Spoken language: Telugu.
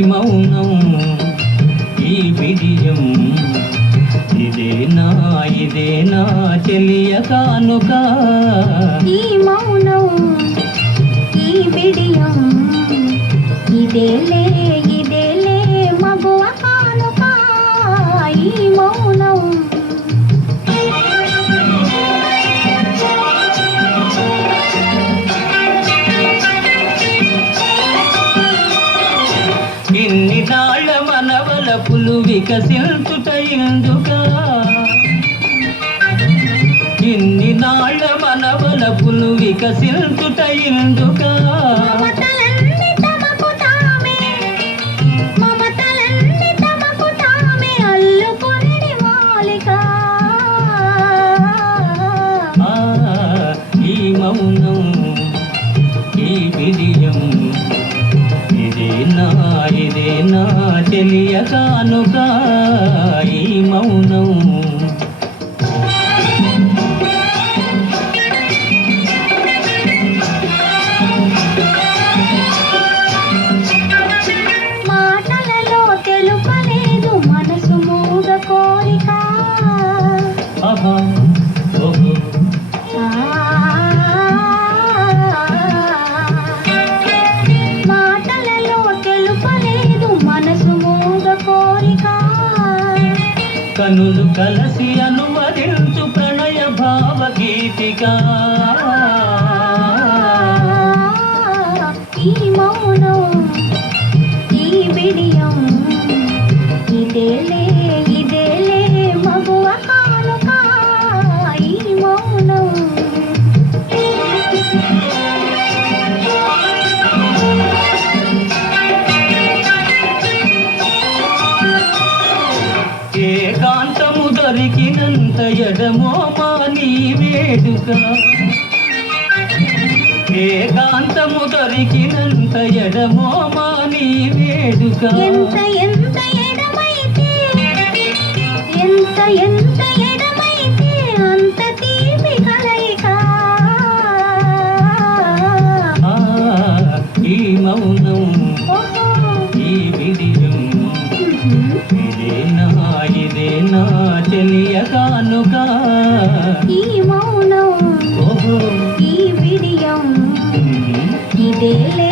మౌనం ఈ విజయం. ఇదేనా ఇదేనా చెలియ కానుక. ఈ మౌనం ఈ విడియం ఇదేలే నాళ్ళ మనవల పులు వికసించుట ఎందుక ఇన్ని నాళ్ళ మనవల పులు వికసించుట ఎందుక మమతలన్నీ తమకు తామే మమతలన్నీ తమకు తామే అల్లుకొనిడి మాలిక. ఆ, ఈ మౌనం ఈ విజయం ఇదేనా ఇదేనా తెలియ కానుక ఈ మౌనం. మాటలలో తెలుపలేదు మనసు కోరిక. కనులు కలసి అనువదించు ప్రణయ భావ గీతిగా దొరికినంత ఎడమో మాని వేడుక. ఏకాంతము దొరికినంత ఎడమో మాని వేడుక. ఎంత ఎంత ఎడమైతే ఎంత ఎంత ఎడమైతే అంత తీపి కలయిక. ఆ, ఈ మౌనం. తెలియ కానుక ఈ మౌనం ఓహో ఈ విడియం. ఇదేలే